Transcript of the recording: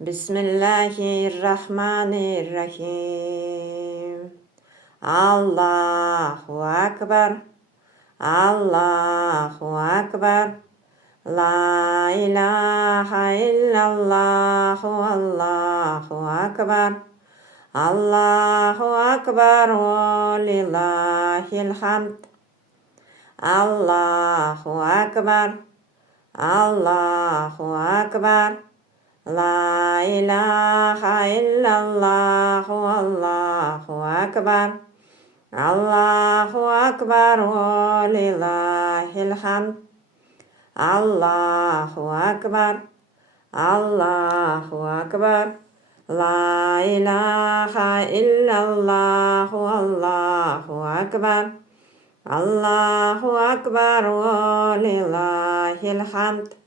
بسم الله الرحمن الرحيم. الله أكبر، الله أكبر، لا إله إلا الله، الله أكبر، الله أكبر ولله الحمد. الله أكبر، الله أكبر، لا إله إلا الله، الله أكبر، الله أكبر ولله الحمد. الله أكبر، الله أكبر، لا إله إلا الله، الله أكبر، الله أكبر ولله الحمد.